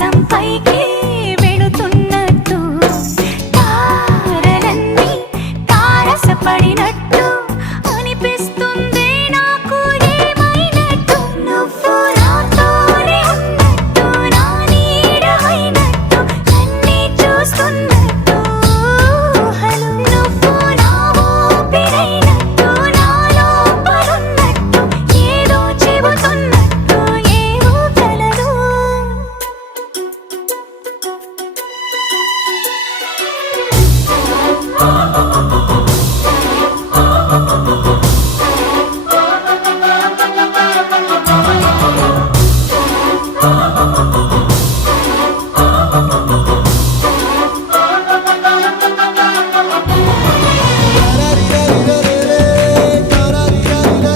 ఆకాశం పైకి వెళుతున్నట్టు. తారలన్నీ తారసపడినట్టు. Oh,